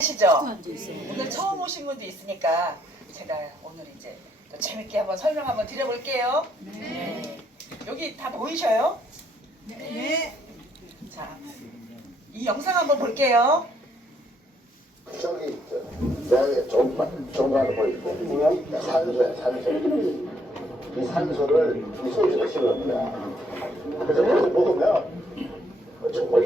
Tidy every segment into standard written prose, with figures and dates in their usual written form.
시죠? 오늘 처음 오신 분도 있으니까 제가 오늘 이제 또 재밌게 한번 설명 한번 드려볼게요. 네. 여기 다 보이셔요? 네. 자, 이 영상 한번 볼게요. 저기 내가 종간을 보이고 산소야 산소. 이 산소를 이 소주가 실어놓는 거야. 그래서 먹으면 정말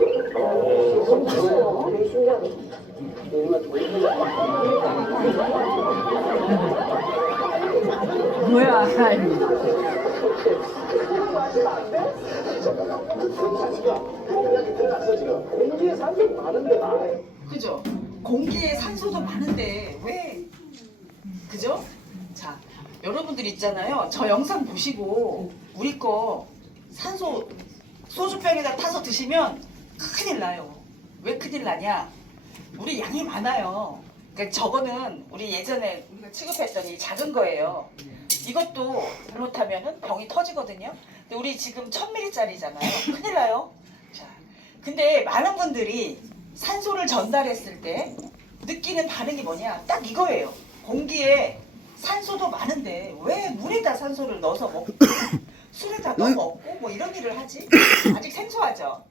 뭐야? 공기에 산소 많은데 나. 그죠? 공기에 산소도 많은데 왜? 그죠? 자, 여러분들 있잖아요. 저 영상 보시고 우리 거 산소 소주병에다 타서 드시면 큰일 나요. 왜 큰일 나냐? 우리 양이 많아요. 그러니까 저거는 우리 예전에 우리가 취급했던 이 작은 거예요. 이것도 잘못하면은 병이 터지거든요. 근데 우리 지금 1000ml짜리잖아요. 큰일 나요. 자, 근데 많은 분들이 산소를 전달했을 때 느끼는 반응이 뭐냐? 딱 이거예요. 공기에 산소도 많은데 왜 물에다 산소를 넣어서 먹고 술에다 넣어 먹고 뭐 이런 일을 하지? 아직 생소하죠?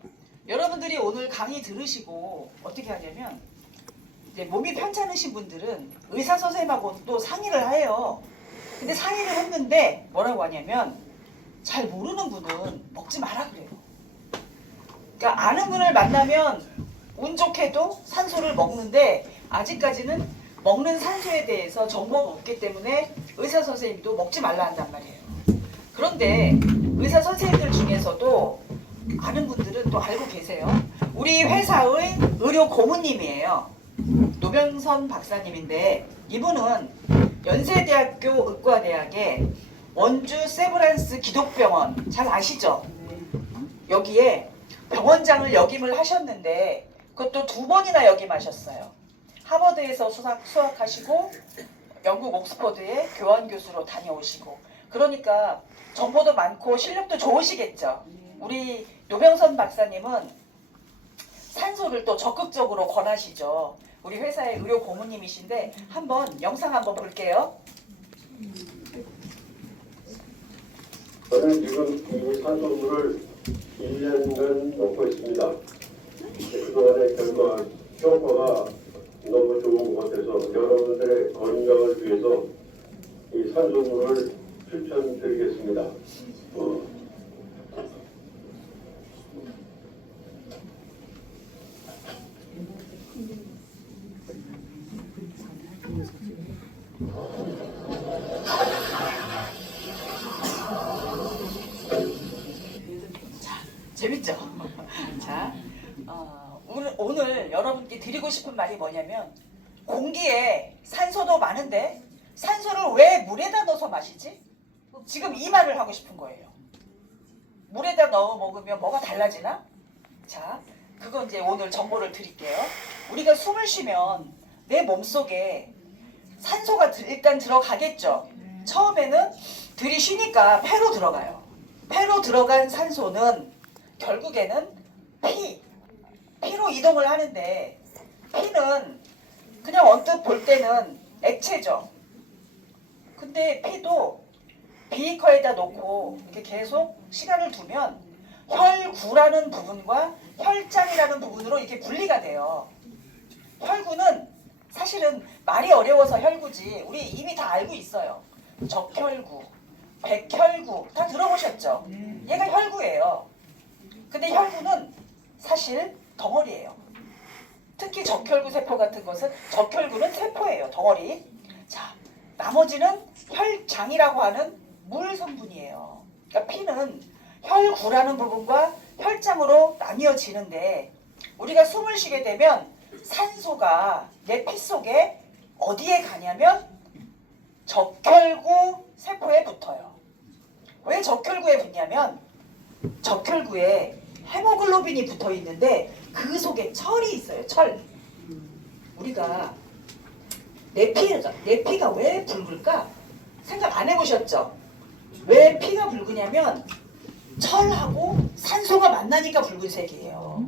여러분들이 오늘 강의 들으시고 어떻게 하냐면 이제 몸이 편찮으신 분들은 의사 선생님하고 또 상의를 해요. 근데 상의를 했는데 뭐라고 하냐면 잘 모르는 분은 먹지 마라 그래요. 그러니까 아는 분을 만나면 운 좋게도 산소를 먹는데 아직까지는 먹는 산소에 대해서 정보가 없기 때문에 의사 선생님도 먹지 말라 한단 말이에요. 그런데 의사 선생님들 중에서도 아는 분들은 또 알고 계세요. 우리 회사의 의료 고문님이에요. 노병선 박사님인데 이분은 연세대학교 의과대학의 원주 세브란스 기독병원 잘 아시죠? 여기에 병원장을 역임을 하셨는데 그것도 2번이나 역임하셨어요. 하버드에서 수학하시고 영국 옥스퍼드에 교환교수로 다녀오시고 그러니까 정보도 많고 실력도 좋으시겠죠. 우리 노병선 박사님은 산소를 또 적극적으로 권하시죠. 우리 회사의 의료 고문님이신데 한번 영상 한번 볼게요. 저는 지금 이 산소물을 1년간 먹고 있습니다. 그동안의 결과, 효과가 너무 좋은 것 같아서 여러분들의 건강을 위해서 이 산소물을 추천드리겠습니다. 재밌죠? 자, 오늘 여러분께 드리고 싶은 말이 뭐냐면 공기에 산소도 많은데 산소를 왜 물에다 넣어서 마시지? 지금 이 말을 하고 싶은 거예요. 물에다 넣어 먹으면 뭐가 달라지나? 자, 그건 이제 오늘 정보를 드릴게요. 우리가 숨을 쉬면 내 몸속에 산소가 일단 들어가겠죠. 처음에는 들이쉬니까 폐로 들어가요. 폐로 들어간 산소는 결국에는 피로 이동을 하는데 피는 그냥 언뜻 볼 때는 액체죠. 근데 피도 비이커에다 놓고 이렇게 계속 시간을 두면 혈구라는 부분과 혈장이라는 부분으로 이렇게 분리가 돼요. 혈구는 사실은 말이 어려워서 혈구지 우리 이미 다 알고 있어요. 적혈구, 백혈구 다 들어보셨죠? 얘가 혈구예요. 근데 혈구는 사실 덩어리예요. 특히 적혈구 세포 같은 것은 적혈구는 세포예요. 덩어리. 자, 나머지는 혈장이라고 하는 물 성분이에요. 그러니까 피는 혈구라는 부분과 혈장으로 나뉘어지는데 우리가 숨을 쉬게 되면 산소가 내 피 속에 어디에 가냐면 적혈구 세포에 붙어요. 왜 적혈구에 붙냐면 적혈구에 헤모글로빈이 붙어 있는데 그 속에 철이 있어요. 철. 우리가 내 피가 왜 붉을까? 생각 안 해보셨죠? 왜 피가 붉으냐면 철하고 산소가 만나니까 붉은색이에요.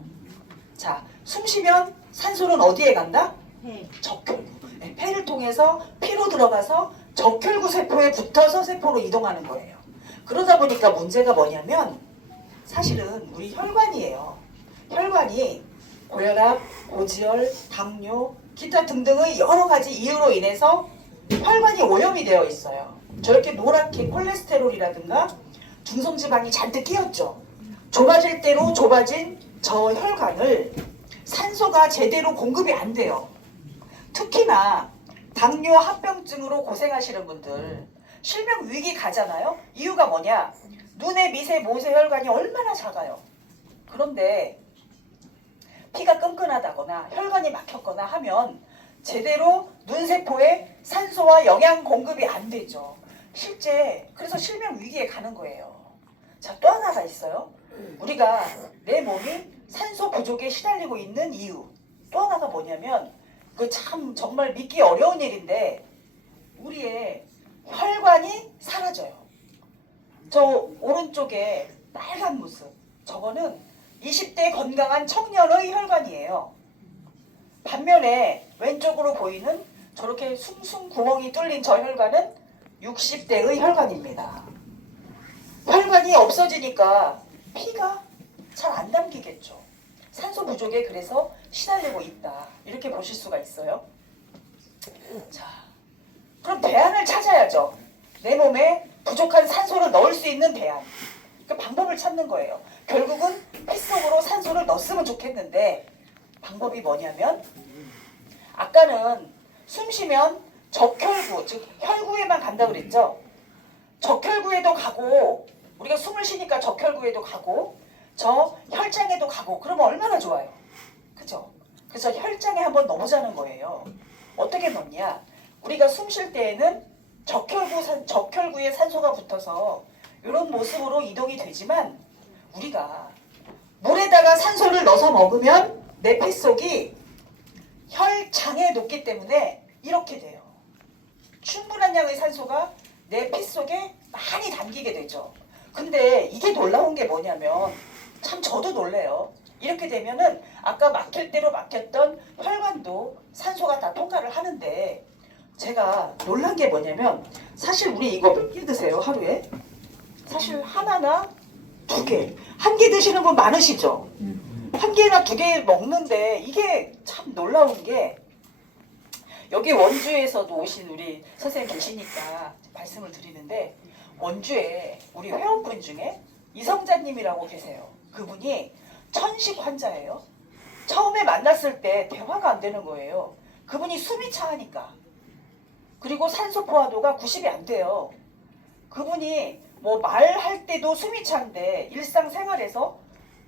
자, 숨 쉬면 산소는 어디에 간다? 적혈구. 네, 폐를 통해서 피로 들어가서 적혈구 세포에 붙어서 세포로 이동하는 거예요. 그러다 보니까 문제가 뭐냐면 사실은 우리 혈관이에요. 혈관이 고혈압, 고지혈, 당뇨, 기타 등등의 여러 가지 이유로 인해서 혈관이 오염이 되어 있어요. 저렇게 노랗게 콜레스테롤이라든가 중성지방이 잔뜩 끼었죠. 좁아질 대로 좁아진 저 혈관을 산소가 제대로 공급이 안 돼요. 특히나 당뇨 합병증으로 고생하시는 분들 실명 위기 가잖아요. 이유가 뭐냐? 눈의 미세 모세혈관이 얼마나 작아요. 그런데 피가 끈끈하다거나 혈관이 막혔거나 하면 제대로 눈세포에 산소와 영양 공급이 안 되죠. 실제 그래서 실명 위기에 가는 거예요. 자, 또 하나가 있어요. 우리가 내 몸이 산소 부족에 시달리고 있는 이유 또 하나가 뭐냐면 그 참 정말 믿기 어려운 일인데 우리의 혈관이 사라져요. 저 오른쪽에 빨간 모습 저거는 20대 건강한 청년의 혈관이에요. 반면에 왼쪽으로 보이는 저렇게 숭숭 구멍이 뚫린 저 혈관은 60대의 혈관입니다. 혈관이 없어지니까 피가 잘 안 담기겠죠. 산소 부족에 그래서 시달리고 있다. 이렇게 보실 수가 있어요. 자, 그럼 대안을 찾아야죠. 내 몸에 부족한 산소를 넣을 수 있는 대안. 그 방법을 찾는 거예요. 결국은 피 속으로 산소를 넣었으면 좋겠는데 방법이 뭐냐면 아까는 숨 쉬면 적혈구, 즉 혈구에만 간다고 그랬죠. 적혈구에도 가고 우리가 숨을 쉬니까 적혈구에도 가고 저 혈장에도 가고 그러면 얼마나 좋아요. 그죠? 그래서 혈장에 한번 넣어보자는 거예요. 어떻게 넣냐? 우리가 숨 쉴 때에는 적혈구에 산소가 붙어서 이런 모습으로 이동이 되지만 우리가 물에다가 산소를 넣어서 먹으면 내 피 속이 혈장에 녹기 때문에 이렇게 돼요. 충분한 양의 산소가 내 피 속에 많이 담기게 되죠. 근데 이게 놀라운 게 뭐냐면 참 저도 놀래요. 이렇게 되면은 아까 막힐 대로 막혔던 혈관도 산소가 다 통과를 하는데 제가 놀란 게 뭐냐면 사실 우리 이거 몇 개 드세요 하루에? 사실 하나나 두 개. 한 개 드시는 분 많으시죠? 한 개나 두 개 먹는데 이게 참 놀라운 게 여기 원주에서도 오신 우리 선생님 계시니까 말씀을 드리는데 원주에 우리 회원분 중에 이성자님이라고 계세요. 그분이 천식 환자예요. 처음에 만났을 때 대화가 안 되는 거예요. 그분이 숨이 차니까. 그리고 산소 포화도가 90이 안 돼요. 그분이 뭐 말할 때도 숨이 차는데 일상생활에서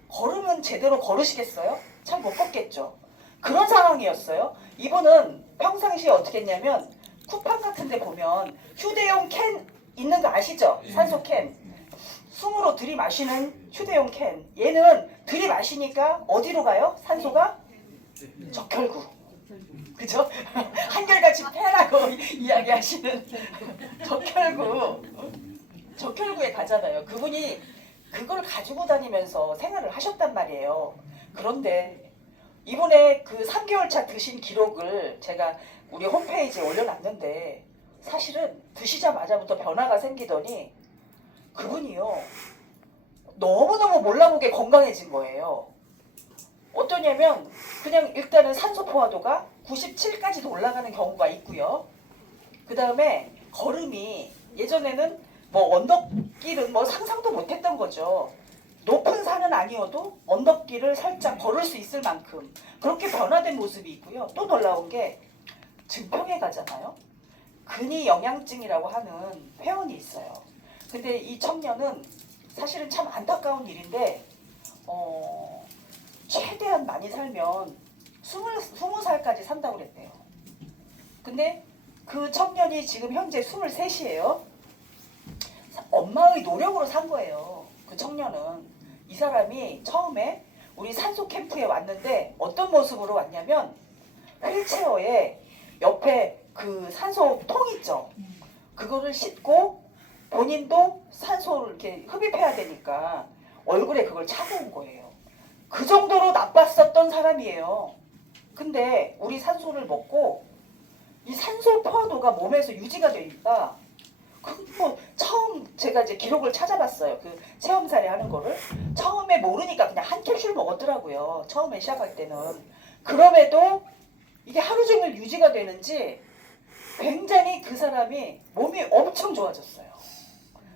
걸으면 제대로 걸으시겠어요? 잘 못 걷겠죠. 그런 상황이었어요. 이분은 평상시에 어떻게 했냐면 쿠팡 같은 데 보면 휴대용 캔 있는 거 아시죠? 산소 캔. 숨으로 들이마시는 휴대용 캔. 얘는 들이마시니까 어디로 가요? 산소가? 적혈구. 그죠? 한결같이 패라고 이야기하시는 적혈구에 가잖아요. 그분이 그걸 가지고 다니면서 생활을 하셨단 말이에요. 그런데 이번에 그 3개월차 드신 기록을 제가 우리 홈페이지에 올려놨는데 사실은 드시자마자부터 변화가 생기더니 그분이요 너무너무 몰라보게 건강해진 거예요. 어떠냐면 그냥 일단은 산소 포화도가 97까지도 올라가는 경우가 있고요. 그 다음에 걸음이 예전에는 뭐 언덕길은 뭐 상상도 못했던 거죠. 높은 산은 아니어도 언덕길을 살짝 걸을 수 있을 만큼 그렇게 변화된 모습이 있고요. 또 놀라운 게 증평에 가잖아요. 근위 영양증이라고 하는 회원이 있어요. 근데 이 청년은 사실은 참 안타까운 일인데 최대한 많이 살면 20살까지 산다고 그랬대요. 근데 그 청년이 지금 현재 23이에요. 엄마의 노력으로 산 거예요. 그 청년은. 이 사람이 처음에 우리 산소 캠프에 왔는데 어떤 모습으로 왔냐면 휠체어에 옆에 그 산소 통 있죠. 그거를 싣고 본인도 산소를 이렇게 흡입해야 되니까 얼굴에 그걸 차고 온 거예요. 그 정도로 나빴었던 사람이에요. 근데 우리 산소를 먹고 이 산소 포화도가 몸에서 유지가 되니까 뭐 처음 제가 이제 기록을 찾아봤어요. 그 체험 사례 하는 거를 처음에 모르니까 그냥 한 캡슐 먹었더라고요. 처음에 시작할 때는. 그럼에도 이게 하루 종일 유지가 되는지 굉장히 그 사람이 몸이 엄청 좋아졌어요.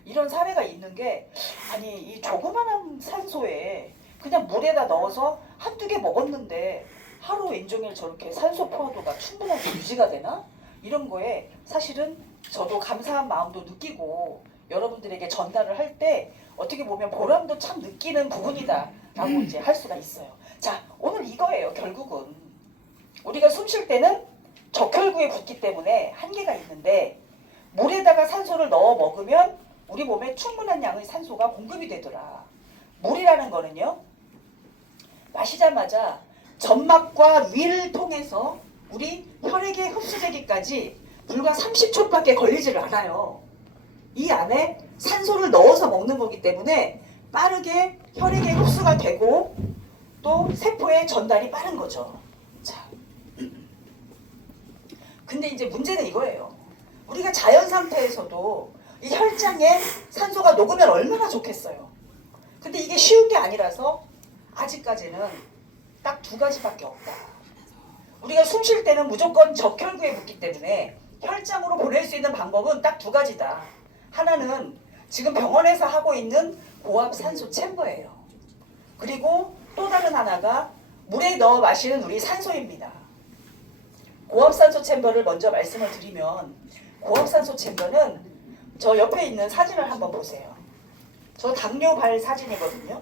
이런 사례가 있는 게 아니 이 조그만한 산소에 그냥 물에다 넣어서 한두 개 먹었는데 하루 인종일 저렇게 산소 포화도가 충분하게 유지가 되나? 이런 거에 사실은 저도 감사한 마음도 느끼고 여러분들에게 전달을 할 때 어떻게 보면 보람도 참 느끼는 부분이다 라고 이제 할 수가 있어요. 자, 오늘 이거예요. 결국은 우리가 숨 쉴 때는 적혈구에 붙기 때문에 한계가 있는데 물에다가 산소를 넣어 먹으면 우리 몸에 충분한 양의 산소가 공급이 되더라. 물이라는 거는요, 마시자마자 점막과 위를 통해서 우리 혈액에 흡수되기까지 불과 30초밖에 걸리지를 않아요. 이 안에 산소를 넣어서 먹는 거기 때문에 빠르게 혈액에 흡수가 되고 또 세포에 전달이 빠른 거죠. 자, 근데 이제 문제는 이거예요. 우리가 자연 상태에서도 이 혈장에 산소가 녹으면 얼마나 좋겠어요. 근데 이게 쉬운 게 아니라서 아직까지는 딱 두 가지밖에 없다. 우리가 숨 쉴 때는 무조건 적혈구에 붙기 때문에 혈장으로 보낼 수 있는 방법은 딱 두 가지다. 하나는 지금 병원에서 하고 있는 고압 산소 챔버예요. 그리고 또 다른 하나가 물에 넣어 마시는 우리 산소입니다. 고압 산소 챔버를 먼저 말씀을 드리면 고압 산소 챔버는 저 옆에 있는 사진을 한번 보세요. 저 당뇨발 사진이거든요.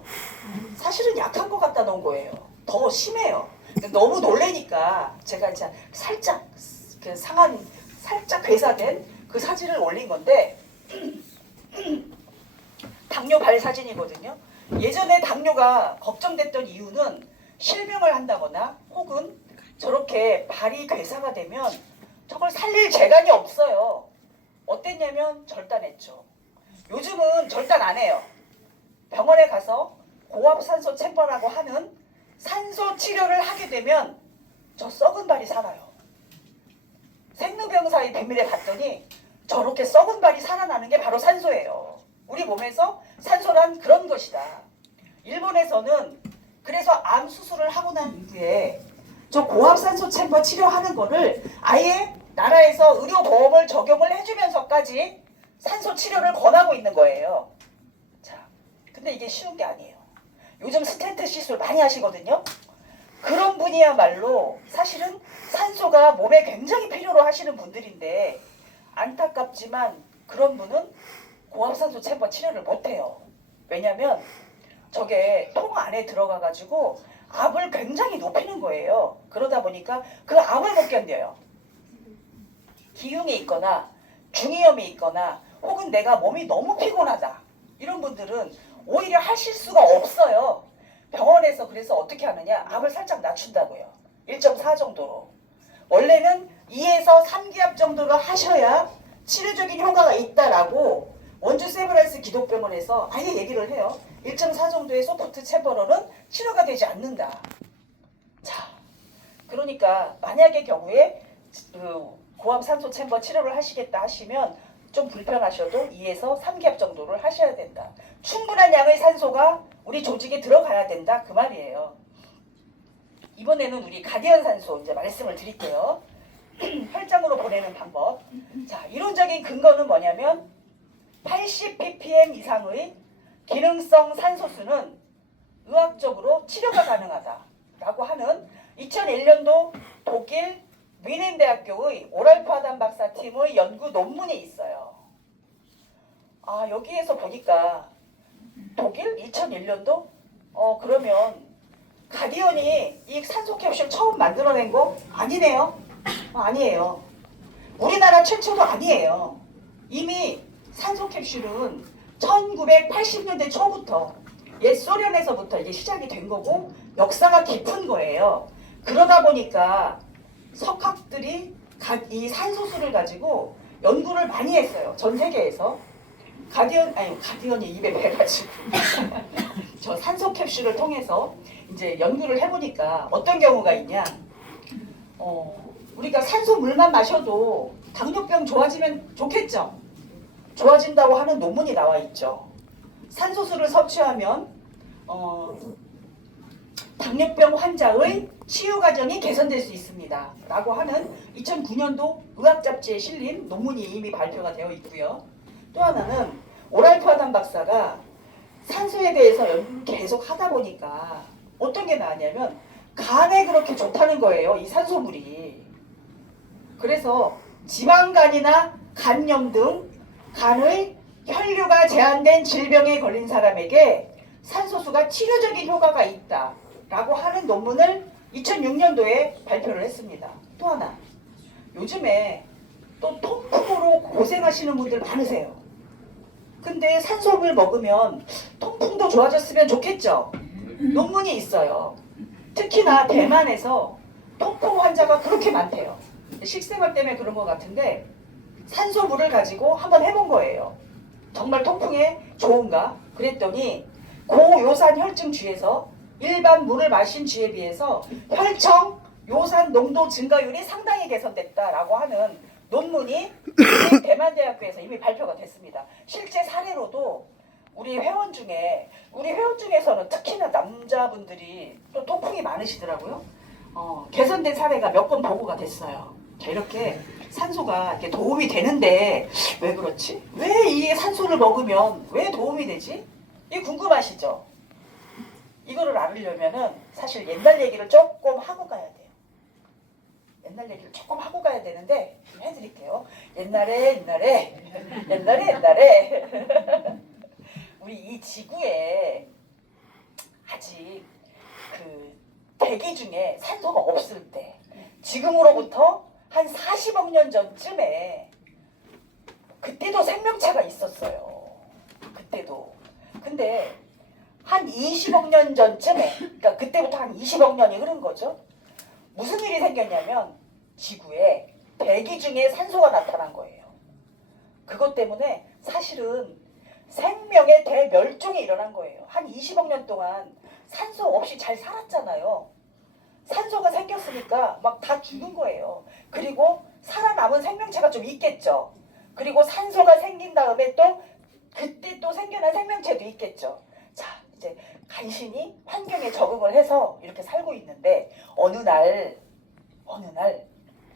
사실은 약한 거 갖다 놓은 거예요. 더 심해요. 너무 놀래니까 제가 이제 살짝 그 상한 살짝 괴사된 그 사진을 올린 건데 당뇨발 사진이거든요. 예전에 당뇨가 걱정됐던 이유는 실명을 한다거나 혹은 저렇게 발이 괴사가 되면 저걸 살릴 재간이 없어요. 어땠냐면 절단했죠. 요즘은 절단 안 해요. 병원에 가서 고압산소 챔버라고 하는 산소 치료를 하게 되면 저 썩은 발이 살아요. 생로병사의 비밀에 갔더니 저렇게 썩은 발이 살아나는 게 바로 산소예요. 우리 몸에서 산소란 그런 것이다. 일본에서는 그래서 암 수술을 하고 난 이후에 저 고압산소 챔버 치료하는 거를 아예 나라에서 의료보험을 적용을 해주면서까지 산소 치료를 권하고 있는 거예요. 자, 근데 이게 쉬운 게 아니에요. 요즘 스텐트 시술 많이 하시거든요. 그런 분이야말로 사실은 산소가 몸에 굉장히 필요로 하시는 분들인데 안타깝지만 그런 분은 고압산소 챔버 치료를 못해요. 왜냐면 저게 통 안에 들어가가지고 압을 굉장히 높이는 거예요. 그러다 보니까 그 압을 못 견뎌요. 기흉이 있거나 중이염이 있거나 혹은 내가 몸이 너무 피곤하다 이런 분들은 오히려 하실 수가 없어요. 병원에서 그래서 어떻게 하느냐, 압을 살짝 낮춘다고요. 1.4 정도로. 원래는 2에서 3기압 정도로 하셔야 치료적인 효과가 있다라고 원주 세브란스 기독병원에서 아예 얘기를 해요. 1.4 정도의 소프트 챔버로는 치료가 되지 않는다. 자, 그러니까 만약의 경우에 그 고압 산소 챔버 치료를 하시겠다 하시면 좀 불편하셔도 2에서 3기압 정도를 하셔야 된다. 충분한 양의 산소가 우리 조직에 들어가야 된다 그 말이에요. 이번에는 우리 가디언 산소 이제 말씀을 드릴게요. 혈장으로 보내는 방법. 자, 이론적인 근거는 뭐냐면 80 ppm 이상의 기능성 산소수는 의학적으로 치료가 가능하다라고 하는 2001년도 독일 뮌헨대학교의 오랄파단 박사팀의 연구 논문이 있어요. 아, 여기에서 보니까 독일 2001년도? 그러면 가디언이 이 산소 캡슐 처음 만들어낸 거 아니네요? 아니에요. 우리나라 최초도 아니에요. 이미 산소 캡슐은 1980년대 초부터 옛 소련에서부터 이제 시작이 된 거고 역사가 깊은 거예요. 그러다 보니까 석학들이 이 산소수를 가지고 연구를 많이 했어요. 전 세계에서. 가디언이 입에 배가지고 저 산소 캡슐을 통해서 이제 연구를 해보니까 어떤 경우가 있냐. 우리가 산소 물만 마셔도 당뇨병 좋아지면 좋겠죠? 좋아진다고 하는 논문이 나와 있죠. 산소수를 섭취하면 당뇨병 환자의 치유 과정이 개선될 수 있습니다. 라고 하는 2009년도 의학 잡지에 실린 논문이 이미 발표가 되어 있고요. 또 하나는 오랄프 아담 박사가 산소에 대해서 계속 하다 보니까 어떤 게 나왔냐면 간에 그렇게 좋다는 거예요. 이 산소물이. 그래서 지방간이나 간염 등 간의 혈류가 제한된 질병에 걸린 사람에게 산소수가 치료적인 효과가 있다라고 하는 논문을 2006년도에 발표를 했습니다. 또 하나, 요즘에 또 통풍으로 고생하시는 분들 많으세요. 근데 산소를 먹으면 통풍도 좋아졌으면 좋겠죠? 논문이 있어요. 특히나 대만에서 통풍 환자가 그렇게 많대요. 식생활 때문에 그런 것 같은데 산소물을 가지고 한번 해본 거예요. 정말 통풍에 좋은가? 그랬더니 고요산 혈증 주에서 일반 물을 마신 주에 비해서 혈청 요산 농도 증가율이 상당히 개선됐다라고 하는 논문이 대만대학교에서 이미 발표가 됐습니다. 실제 사례로도 우리 회원 중에서는 특히나 남자분들이 또 통풍이 많으시더라고요. 개선된 사례가 몇 건 보고가 됐어요. 자, 이렇게 산소가 이렇게 도움이 되는데 왜 그렇지? 왜 이 산소를 먹으면 왜 도움이 되지? 이게 궁금하시죠? 이거를 알으려면은 사실 옛날 얘기를 조금 하고 가야 돼요. 옛날 얘기를 조금 하고 가야 되는데 좀 해드릴게요. 옛날에 우리 이 지구에 아직 그 대기 중에 산소가 없을 때 지금으로부터 한 40억 년 전쯤에 그때도 생명체가 있었어요. 그때도. 근데 한 20억 년 전쯤에, 그러니까 그때부터 한 20억 년이 흐른 거죠. 무슨 일이 생겼냐면 지구에 대기 중에 산소가 나타난 거예요. 그것 때문에 사실은 생명의 대멸종이 일어난 거예요. 한 20억 년 동안 산소 없이 잘 살았잖아요. 산소가 생겼으니까 막 다 죽은 거예요. 그리고 살아남은 생명체가 좀 있겠죠. 그리고 산소가 생긴 다음에 또 그때 또 생겨난 생명체도 있겠죠. 자, 이제 간신히 환경에 적응을 해서 이렇게 살고 있는데 어느 날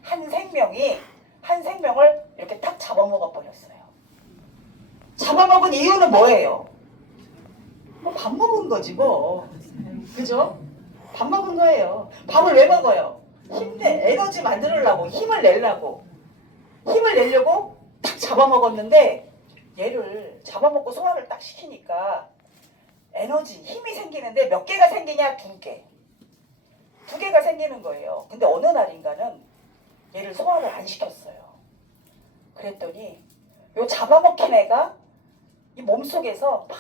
한 생명을 이렇게 탁 잡아먹어 버렸어요. 잡아먹은 이유는 뭐예요? 뭐 밥 먹은 거지 뭐. 그죠? 밥 먹은 거예요. 밥을 왜 먹어요? 에너지 만들려고, 힘을 내려고 딱 잡아먹었는데 얘를 잡아먹고 소화를 딱 시키니까 힘이 생기는데 몇 개가 생기냐? 2개. 2개가 생기는 거예요. 근데 어느 날인가는 얘를 소화를 안 시켰어요. 그랬더니 요 잡아먹힌 애가 이 몸속에서 막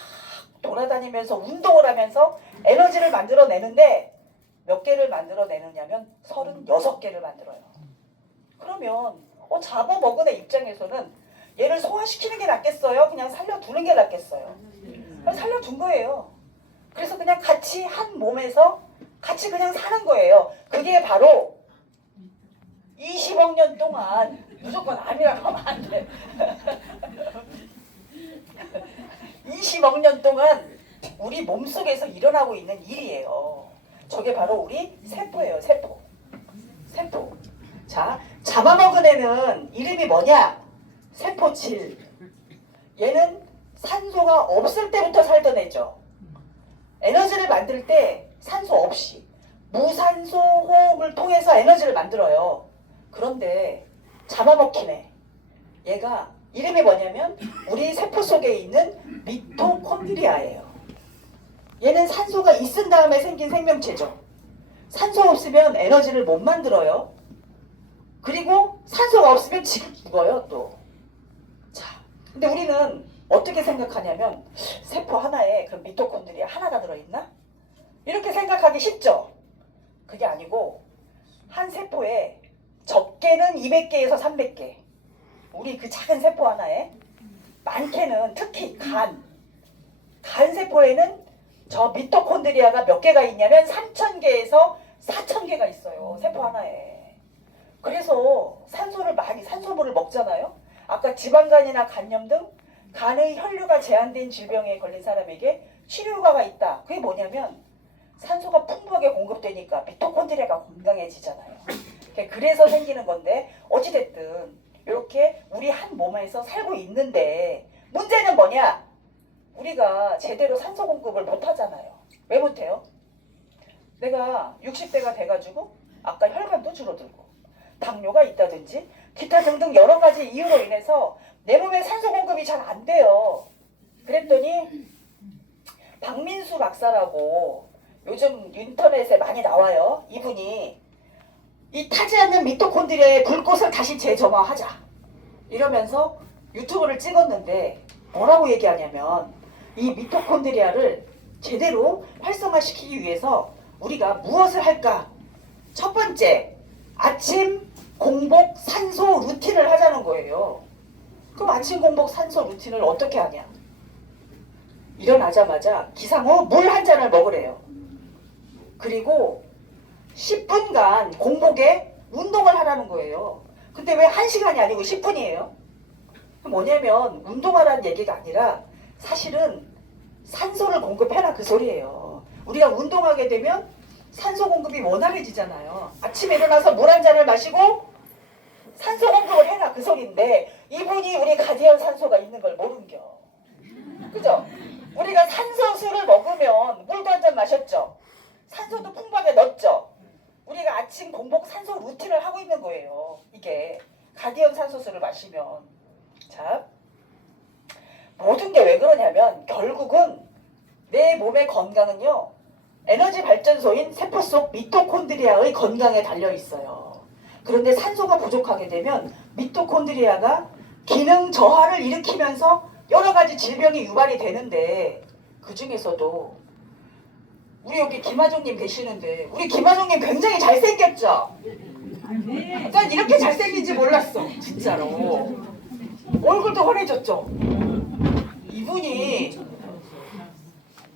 돌아다니면서 운동을 하면서 에너지를 만들어내는데 몇 개를 만들어내느냐면 36개를 만들어요. 그러면 잡아먹은 애 입장에서는 얘를 소화시키는 게 낫겠어요? 그냥 살려두는 게 낫겠어요? 살려둔 거예요. 그래서 그냥 같이 한 몸에서 같이 그냥 사는 거예요. 그게 바로 20억 년 동안 무조건 암이라고 하면 안 돼. 20억 년 동안 우리 몸속에서 일어나고 있는 일이에요. 저게 바로 우리 세포예요. 세포. 자, 잡아먹은 애는 이름이 뭐냐? 세포질. 얘는 산소가 없을 때부터 살던 애죠. 에너지를 만들 때 산소 없이 무산소 호흡을 통해서 에너지를 만들어요. 그런데 잡아먹힌 애. 얘가 이름이 뭐냐면 우리 세포 속에 있는 미토콘드리아예요. 얘는 산소가 있은 다음에 생긴 생명체죠. 산소 없으면 에너지를 못 만들어요. 그리고 산소가 없으면 죽어요 또. 자, 근데 우리는 어떻게 생각하냐면 세포 하나에 그럼 미토콘드리아 하나가 들어있나? 이렇게 생각하기 쉽죠? 그게 아니고 한 세포에 적게는 200개에서 300개. 우리 그 작은 세포 하나에 많게는 특히 간 세포에는 저 미토콘드리아가 몇 개가 있냐면 3,000개에서 4,000개가 있어요. 세포 하나에. 그래서 산소물을 먹잖아요. 아까 지방간이나 간염 등 간의 혈류가 제한된 질병에 걸린 사람에게 치료 효과가 있다. 그게 뭐냐면 산소가 풍부하게 공급되니까 미토콘드리아가 건강해지잖아요. 그래서 생기는 건데 어찌됐든 이렇게 우리 한 몸에서 살고 있는데 문제는 뭐냐? 우리가 제대로 산소 공급을 못하잖아요. 왜 못해요? 내가 60대가 돼가지고 아까 혈관도 줄어들고 당뇨가 있다든지 기타 등등 여러 가지 이유로 인해서 내 몸에 산소 공급이 잘 안 돼요. 그랬더니 박민수 박사라고 요즘 인터넷에 많이 나와요. 이분이 이 타지 않는 미토콘드리아의 불꽃을 다시 재점화하자 이러면서 유튜브를 찍었는데 뭐라고 얘기하냐면 이 미토콘드리아를 제대로 활성화시키기 위해서 우리가 무엇을 할까? 첫 번째, 아침 공복 산소 루틴을 하자는 거예요. 그럼 아침 공복 산소 루틴을 어떻게 하냐? 일어나자마자 기상 후 물 한 잔을 먹으래요. 그리고 10분간 공복에 운동을 하라는 거예요. 근데 왜 1시간이 아니고 10분이에요? 뭐냐면 운동하라는 얘기가 아니라 사실은 산소를 공급해라 그 소리예요. 우리가 운동하게 되면 산소 공급이 원활해지잖아요. 아침에 일어나서 물 한 잔을 마시고 산소 공급을 해라 그 소리인데 이분이 우리 가디언 산소가 있는 걸 모른겨. 그죠? 우리가 산소수를 먹으면 물도 한 잔 마셨죠. 산소도 풍부하게 넣었죠. 우리가 아침 공복 산소 루틴을 하고 있는 거예요. 이게 가디언 산소수를 마시면. 자, 모든 게 왜 그러냐면 결국은 내 몸의 건강은요. 에너지 발전소인 세포 속 미토콘드리아의 건강에 달려 있어요. 그런데 산소가 부족하게 되면 미토콘드리아가 기능 저하를 일으키면서 여러 가지 질병이 유발이 되는데 그 중에서도 우리 여기 김하종님 계시는데 우리 김하종님 굉장히 잘생겼죠? 난 이렇게 잘생긴지 몰랐어 진짜로. 얼굴도 환해졌죠?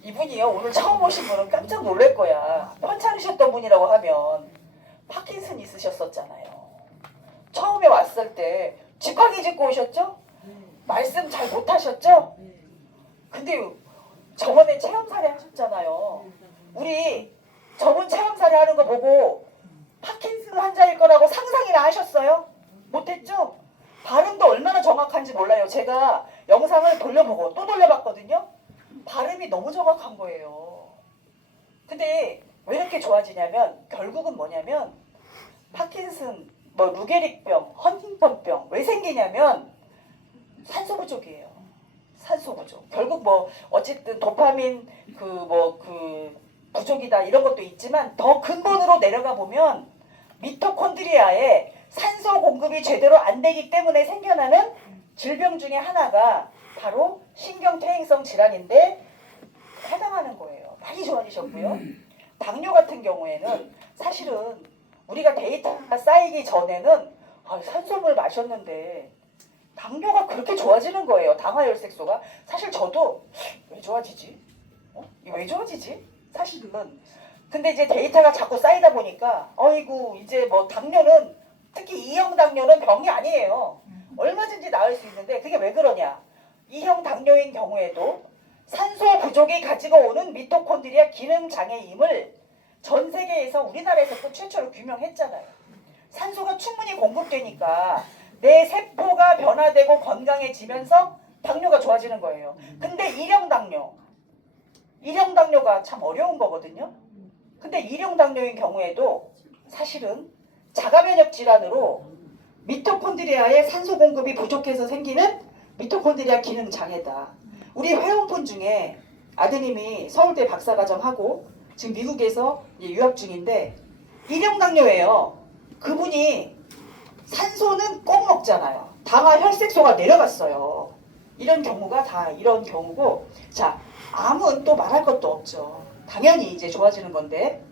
이분이요 오늘 처음 오신 분은 깜짝 놀랄 거야. 편찮으셨던 분이라고 하면 파킨슨 있으셨었잖아요. 처음에 왔을 때 지팡이 짚고 오셨죠? 말씀 잘 못하셨죠? 근데 저번에 체험사례 하셨잖아요. 우리 저분 체험사례 하는 거 보고 파킨슨 환자일 거라고 상상이나 하셨어요? 못했죠? 발음도 얼마나 정확한지 몰라요. 제가 영상을 돌려보고 또 돌려봤거든요. 발음이 너무 정확한 거예요. 근데 왜 이렇게 좋아지냐면 결국은 뭐냐면 파킨슨, 루게릭병, 헌팅턴병 왜 생기냐면 산소 부족이에요. 산소 부족. 결국 어쨌든 도파민 부족이다 이런 것도 있지만 더 근본으로 내려가 보면 미토콘드리아에 산소 공급이 제대로 안 되기 때문에 생겨나는 질병 중에 하나가 바로 신경퇴행성 질환인데 해당하는 거예요. 많이 좋아지셨고요. 당뇨 같은 경우에는 사실은 우리가 데이터가 쌓이기 전에는 산소물 마셨는데 당뇨가 그렇게 좋아지는 거예요. 당화혈색소가. 사실 저도 왜 좋아지지? 이게 왜 좋아지지? 사실은. 근데 이제 데이터가 자꾸 쌓이다 보니까 어이구 이제 당뇨는 특히 2형 당뇨는 병이 아니에요. 얼마든지 나을 수 있는데 그게 왜 그러냐? 2형 당뇨인 경우에도 산소 부족이 가지고 오는 미토콘드리아 기능 장애임을 전 세계에서 우리나라에서 또 최초로 규명했잖아요. 산소가 충분히 공급되니까 내 세포가 변화되고 건강해지면서 당뇨가 좋아지는 거예요. 근데 1형 당뇨가 참 어려운 거거든요. 근데 1형 당뇨인 경우에도 사실은 자가면역 질환으로 미토콘드리아의 산소 공급이 부족해서 생기는 미토콘드리아 기능 장애다. 우리 회원분 중에 아드님이 서울대 박사과정하고 지금 미국에서 유학 중인데 1형 당뇨예요. 그분이 산소는 꼭 먹잖아요. 당화 혈색소가 내려갔어요. 이런 경우가 다 이런 경우고, 자, 암은 또 말할 것도 없죠. 당연히 이제 좋아지는 건데,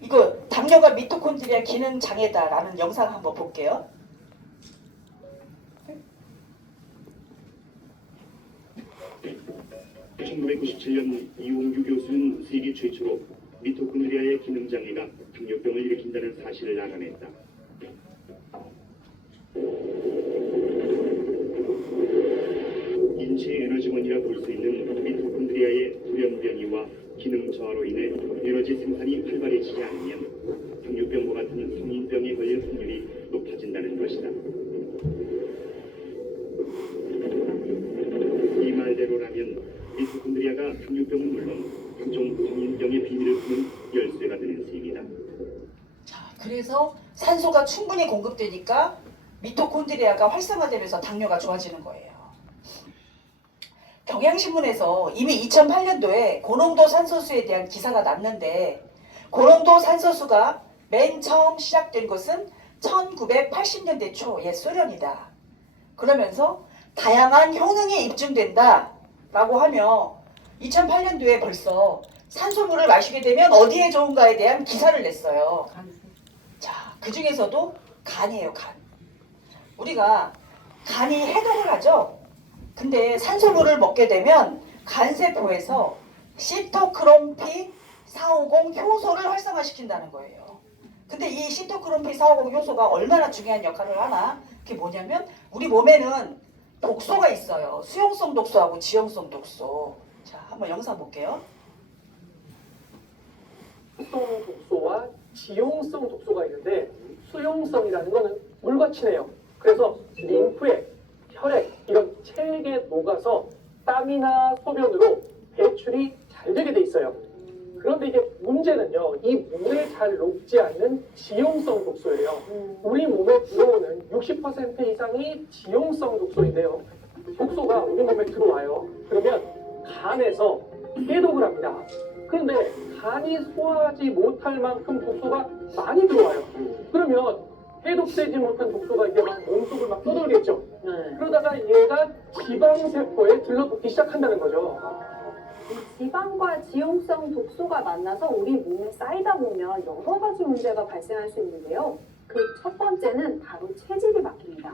이거 당뇨가 미토콘드리아 기능 장애다라는 영상 한번 볼게요. (1997년) 이용규 교수는 세계 최초로 미토콘드리아의 기능 장애가 당뇨병을 일으킨다는 사실을 알아냈다. 2000년 12월 20일 미국의 한 대학에서 인체 에너지원이라 볼 수 있는 미토콘드리아의 불연변이와 기능 저하로 인해 에너지 생산이 활발해지지 않으면 당뇨병과 같은 성인병에 걸릴 확률이 높아진다는 것이다. 이 말대로라면 미토콘드리아가 당뇨병은 물론 각종 성인병의 비밀을 푸는 열쇠가 되는 셈이다. 자, 그래서 산소가 충분히 공급되니까 미토콘드리아가 활성화되면서 당뇨가 좋아지는 거예요. 경향신문에서 이미 2008년도에 고농도 산소수에 대한 기사가 났는데 고농도 산소수가 맨 처음 시작된 것은 1980년대 초 옛 소련이다. 그러면서 다양한 효능이 입증된다 라고 하며 2008년도에 벌써 산소물을 마시게 되면 어디에 좋은가에 대한 기사를 냈어요. 자, 그 중에서도 간이에요, 간. 우리가 간이 해독을 하죠. 근데 산소물을 먹게 되면 간세포에서 시토크롬피 450 효소를 활성화시킨다는 거예요. 근데 이 시토크롬피 450 효소가 얼마나 중요한 역할을 하나? 그게 뭐냐면 우리 몸에는 독소가 있어요. 수용성 독소하고 지용성 독소. 자, 한번 영상 볼게요. 수용성 독소와 지용성 독소가 있는데 수용성이라는 거는 물과 친해요. 그래서 림프에 혈액 이런 체액에 녹아서 땀이나 소변으로 배출이 잘 되게 돼 있어요. 그런데 이게 문제는요, 이 물에 잘 녹지 않는 지용성 독소예요. 우리 몸에 들어오는 60% 이상이 지용성 독소인데요. 독소가 우리 몸에 들어와요. 그러면 간에서 해독을 합니다. 그런데 간이 소화하지 못할 만큼 독소가 많이 들어와요. 그러면 해독되지 못한 독소가 이제 막 몸속을 막 떠돌겠죠. 그러다가 얘가 지방세포에 들러붙기 시작한다는 거죠. 이 지방과 지용성 독소가 만나서 우리 몸에 쌓이다 보면 여러 가지 문제가 발생할 수 있는데요. 그 첫 번째는 바로 체질이 바뀝니다.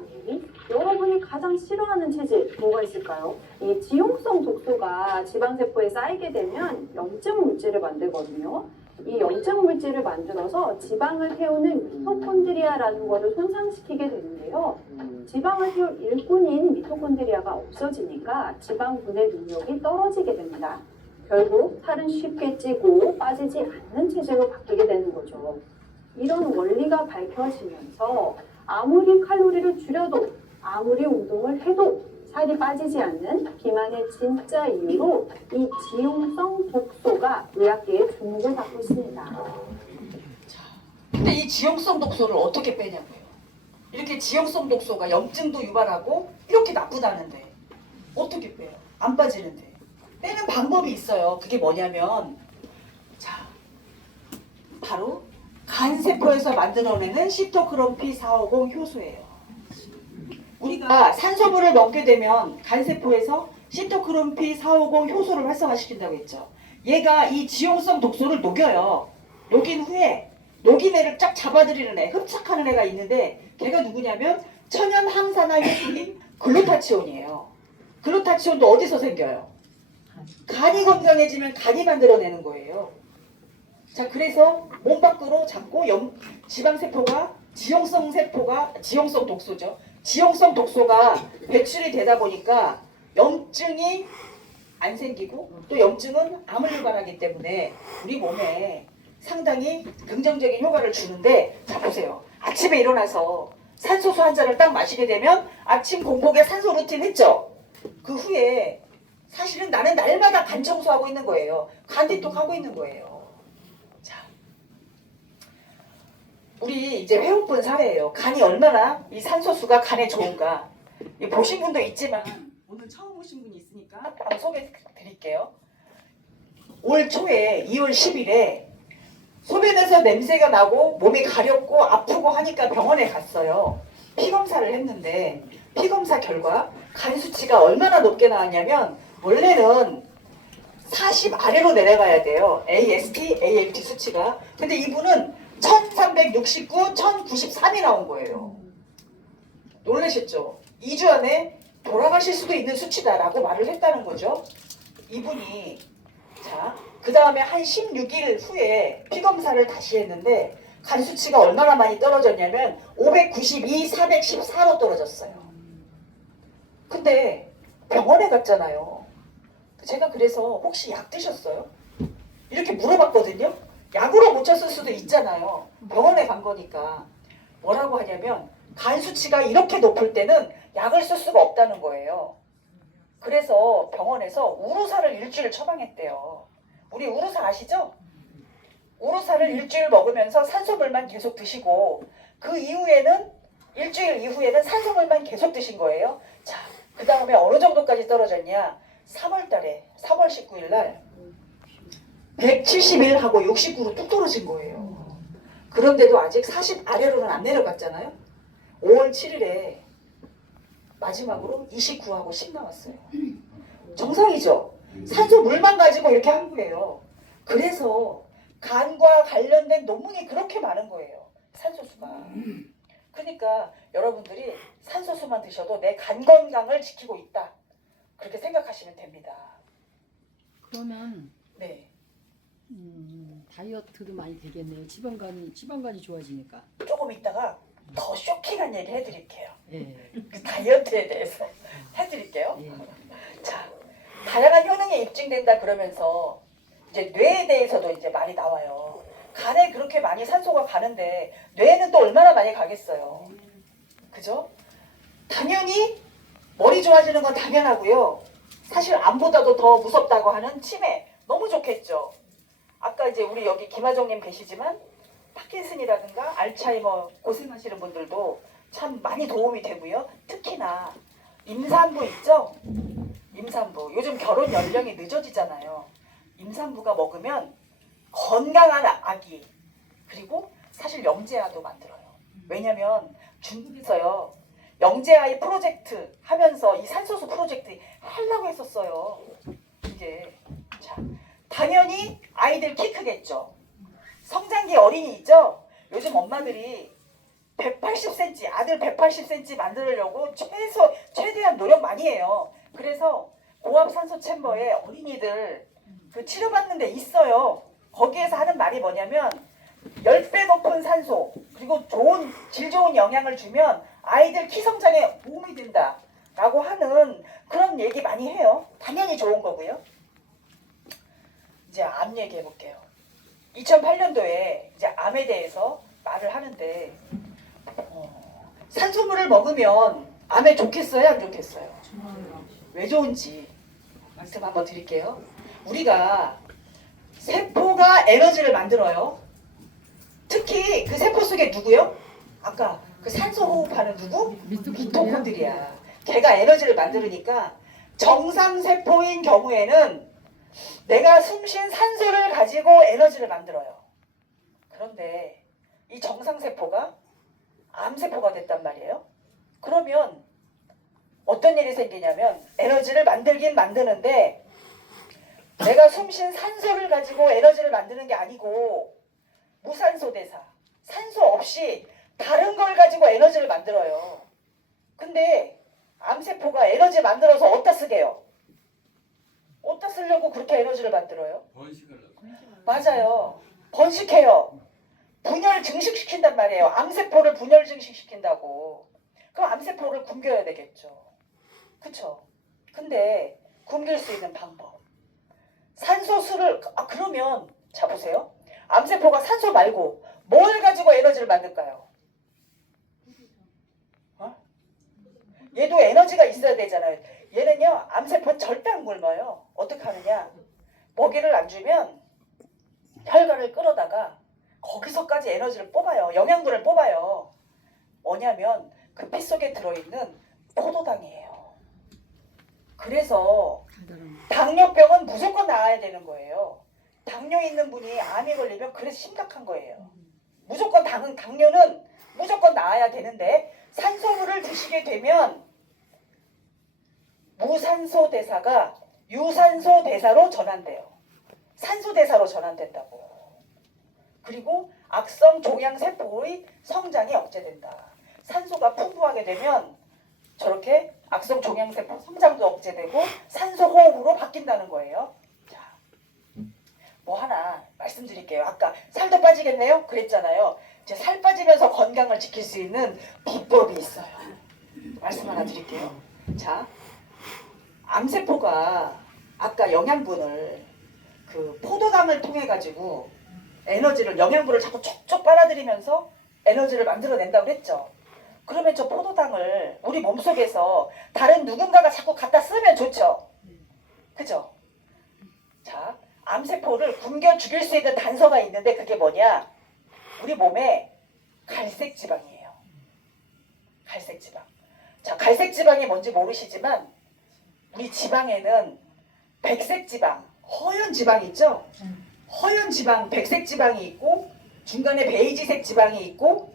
여러분이 가장 싫어하는 체질 뭐가 있을까요? 이 지용성 독소가 지방세포에 쌓이게 되면 염증 물질을 만들거든요. 이 염증 물질을 만들어서 지방을 태우는 미토콘드리아라는 것을 손상시키게 되는데요. 지방을 태울 일꾼인 미토콘드리아가 없어지니까 지방 분해 능력이 떨어지게 됩니다. 결국 살은 쉽게 찌고 빠지지 않는 체질로 바뀌게 되는 거죠. 이런 원리가 밝혀지면서 아무리 칼로리를 줄여도 아무리 운동을 해도 살이 빠지지 않는 비만의 진짜 이유로 이 지용성 독소가 의학계에 주목을 받고 있습니다. 근데 이 지용성 독소를 어떻게 빼냐고요. 이렇게 지용성 독소가 염증도 유발하고 이렇게 나쁘다는데 어떻게 빼요? 안 빠지는데. 빼는 방법이 있어요. 그게 뭐냐면 자, 바로 간세포에서 만들어내는 시토크롬피 450 효소예요. 우리가 산소물을 먹게 되면 간세포에서 시토크롬피 450 효소를 활성화시킨다고 했죠. 얘가 이 지용성 독소를 녹여요. 녹인 후에 녹인 애를 쫙 잡아들이는 애, 흡착하는 애가 있는데 걔가 누구냐면 천연 항산화 효소인 글루타치온이에요. 글루타치온도 어디서 생겨요? 간이 건강해지면 간이 만들어내는 거예요. 자, 그래서 몸 밖으로 자꾸 지방세포가 지용성 독소죠. 지용성 독소가 배출이 되다 보니까 염증이 안 생기고 또 염증은 암을 유발하기 때문에 우리 몸에 상당히 긍정적인 효과를 주는데 자, 보세요. 아침에 일어나서 산소수 한 잔을 딱 마시게 되면 아침 공복에 산소 루틴 했죠? 그 후에 사실은 나는 날마다 간 청소하고 있는 거예요. 간 디톡 하고 있는 거예요. 자, 우리 이제 회원분 사례예요. 간이 얼마나 이 산소수가 간에 좋은가. 보신 분도 있지만 오늘 처음 오신 분이 있으니까 한번 소개해 드릴게요. 올 초에 2월 10일에 소변에서 냄새가 나고 몸이 가렵고 아프고 하니까 병원에 갔어요. 피검사를 했는데 피검사 결과 간 수치가 얼마나 높게 나왔냐면 원래는 40 아래로 내려가야 돼요. AST, ALT 수치가. 근데 이분은 1369, 1093이 나온 거예요. 놀라셨죠? 2주 안에 돌아가실 수도 있는 수치다라고 말을 했다는 거죠. 이분이 자, 그 다음에 한 16일 후에 피검사를 다시 했는데 간 수치가 얼마나 많이 떨어졌냐면 592, 414로 떨어졌어요. 근데 병원에 갔잖아요. 제가 그래서 혹시 약 드셨어요? 이렇게 물어봤거든요. 약으로 못 쳤을 수도 있잖아요. 병원에 간 거니까. 뭐라고 하냐면 간 수치가 이렇게 높을 때는 약을 쓸 수가 없다는 거예요. 그래서 병원에서 우루사를 일주일 처방했대요. 우리 우루사 아시죠? 우루사를 일주일 먹으면서 산소물만 계속 드시고 그 이후에는 일주일 이후에는 산소물만 계속 드신 거예요. 자, 그 다음에 어느 정도까지 떨어졌냐? 3월 달에 3월 19일 날 171하고 69로 뚝 떨어진 거예요. 그런데도 아직 40 아래로는 안 내려갔잖아요. 5월 7일에 마지막으로 29하고 10 나왔어요. 정상이죠? 산소 물만 가지고 이렇게 한 거예요. 그래서 간과 관련된 논문이 그렇게 많은 거예요. 산소수가. 그러니까 여러분들이 산소수만 드셔도 내 간 건강을 지키고 있다. 그렇게 생각하시면 됩니다. 그러면 네. 다이어트도 많이 되겠네요. 지방간이 좋아지니까. 조금 있다가 더 쇼킹한 얘기 해드릴게요. 예. 그 다이어트에 대해서 해드릴게요. 예. 자, 다양한 효능이 입증된다 그러면서 이제 뇌에 대해서도 이제 말이 나와요. 간에 그렇게 많이 산소가 가는데 뇌에는 또 얼마나 많이 가겠어요. 그죠? 당연히 머리 좋아지는 건 당연하고요. 사실 암보다도 더 무섭다고 하는 치매 너무 좋겠죠. 아까 이제 우리 여기 김하정님 계시지만 파킨슨이라든가 알츠하이머 고생하시는 분들도 참 많이 도움이 되고요. 특히나 임산부 있죠? 임산부. 요즘 결혼 연령이 늦어지잖아요. 임산부가 먹으면 건강한 아기 그리고 사실 영재아도 만들어요. 왜냐면 중국에서요. 영재아이 프로젝트 하면서 이 산소수 프로젝트 하려고 했었어요. 이게 자 당연히 아이들 키 크겠죠. 성장기 어린이 있죠? 요즘 엄마들이 180cm, 아들 180cm 만들려고 최대한 노력 많이 해요. 그래서 고압산소 챔버에 어린이들 그 치료받는 데 있어요. 거기에서 하는 말이 뭐냐면 10배 높은 산소 그리고 질 좋은 영양을 주면 아이들 키 성장에 도움이 된다 라고 하는 그런 얘기 많이 해요. 당연히 좋은 거고요. 이제 암 얘기해 볼게요. 2008년도에 이제 암에 대해서 말을 하는데 산소물을 먹으면 암에 좋겠어요? 안 좋겠어요? 왜 좋은지 말씀 한번 드릴게요. 우리가 세포가 에너지를 만들어요. 특히 그 세포 속에 누구요? 아까 그 산소 호흡하는 누구? 미토콘드리아. 걔가 에너지를 만들으니까 정상세포인 경우에는 내가 숨쉰 산소를 가지고 에너지를 만들어요. 그런데 이 정상세포가 암세포가 됐단 말이에요. 그러면 어떤 일이 생기냐면 에너지를 만들긴 만드는데 내가 숨쉰 산소를 가지고 에너지를 만드는 게 아니고 무산소 대사, 산소 없이 다른 걸 가지고 에너지를 만들어요. 근데 암세포가 에너지 만들어서 어디다 쓰게요? 어디다 쓰려고 그렇게 에너지를 만들어요? 맞아요. 번식해요. 분열 증식시킨단 말이에요. 암세포를 분열 증식시킨다고. 그럼 암세포를 굶겨야 되겠죠. 그쵸? 근데 굶길 수 있는 방법. 산소수를 그러면 자 보세요. 암세포가 산소 말고 뭘 가지고 에너지를 만들까요? 얘도 에너지가 있어야 되잖아요. 얘는요 암세포 절대 안 굶어요. 어떻게 하느냐? 먹이를 안 주면 혈관을 끌어다가 거기서까지 에너지를 뽑아요. 영양분을 뽑아요. 뭐냐면 그 피 속에 들어있는 포도당이에요. 그래서 당뇨병은 무조건 나아야 되는 거예요. 당뇨 있는 분이 암에 걸리면 그래서 심각한 거예요. 무조건 당뇨는 무조건 나아야 되는데 산소물을 드시게 되면 무산소 대사가 유산소 대사로 전환돼요. 산소 대사로 전환된다고. 그리고 악성 종양세포의 성장이 억제된다. 산소가 풍부하게 되면 저렇게 악성 종양세포 성장도 억제되고 산소 호흡으로 바뀐다는 거예요. 자, 뭐 하나 말씀드릴게요. 아까 살도 빠지겠네요? 그랬잖아요. 이제 살 빠지면서 건강을 지킬 수 있는 비법이 있어요. 말씀 하나 드릴게요. 자, 암세포가 아까 영양분을 그 포도당을 통해 가지고 에너지를 영양분을 자꾸 촉촉 빨아들이면서 에너지를 만들어낸다고 그랬죠. 그러면 저 포도당을 우리 몸속에서 다른 누군가가 자꾸 갖다 쓰면 좋죠. 그죠? 자, 암세포를 굶겨 죽일 수 있는 단서가 있는데 그게 뭐냐? 우리 몸에 갈색 지방이에요. 갈색 지방. 자, 갈색 지방이 뭔지 모르시지만 우리 지방에는 백색 지방, 허연 지방 있죠? 허연 지방, 백색 지방이 있고 중간에 베이지색 지방이 있고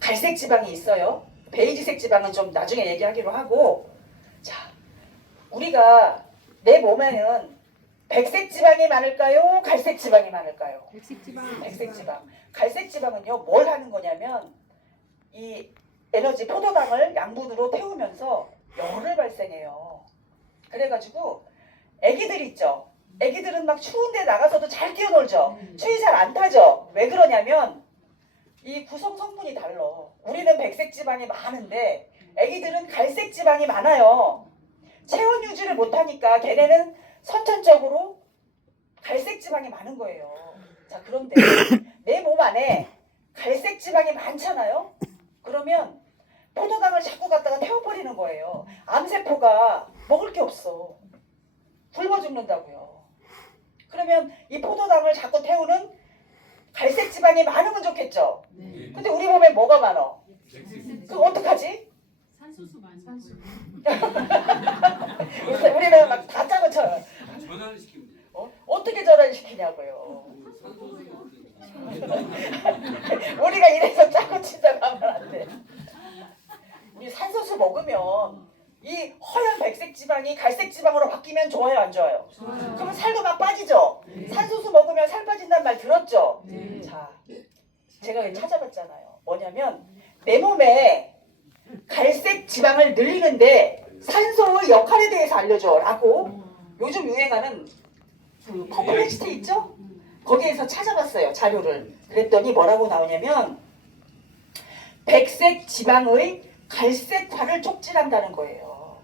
갈색 지방이 있어요. 베이지색 지방은 좀 나중에 얘기하기로 하고, 자, 우리가 내 몸에는 백색 지방이 많을까요? 갈색 지방이 많을까요? 백색 지방. 백색 지방. 갈색 지방은요, 뭘 하는 거냐면 이 에너지 포도당을 양분으로 태우면서 열을 발생해요. 그래가지고 애기들 있죠. 애기들은 막 추운데 나가서도 잘 뛰어놀죠. 추위 잘 안 타죠. 왜 그러냐면 이 구성 성분이 달라. 우리는 백색 지방이 많은데 애기들은 갈색 지방이 많아요. 체온 유지를 못하니까 걔네는 선천적으로 갈색 지방이 많은 거예요. 자, 그런데 내 몸 안에 갈색 지방이 많잖아요. 그러면 포도당을 자꾸 갖다가 태워버리는 거예요. 암세포가 먹을 게 없어. 굶어 죽는다고요. 그러면 이 포도당을 자꾸 태우는 갈색 지방이 많으면 좋겠죠. 근데 우리 몸에 뭐가 많아? 그럼 어떡하지? 산소수 많이. 산소. 우리는 막 다 짜고 쳐요. 전환을 시키면 돼요. 어떻게 전환시키냐고요. 우리가 이래서 짜고 친다고 하면 안 돼. 우리 산소수 먹으면 이 허연 백색 지방이 갈색 지방으로 바뀌면 좋아요, 안 좋아요? 그러면 살도 막 빠지죠? 산소수 먹으면 살 빠진다는 말 들었죠? 자, 제가 찾아봤잖아요. 뭐냐면 내 몸에 갈색 지방을 늘리는데 산소의 역할에 대해서 알려줘라고 요즘 유행하는 그 퍼플렉시트 있죠? 거기에서 찾아봤어요, 자료를. 그랬더니 뭐라고 나오냐면 백색 지방의 갈색화를 촉진한다는 거예요.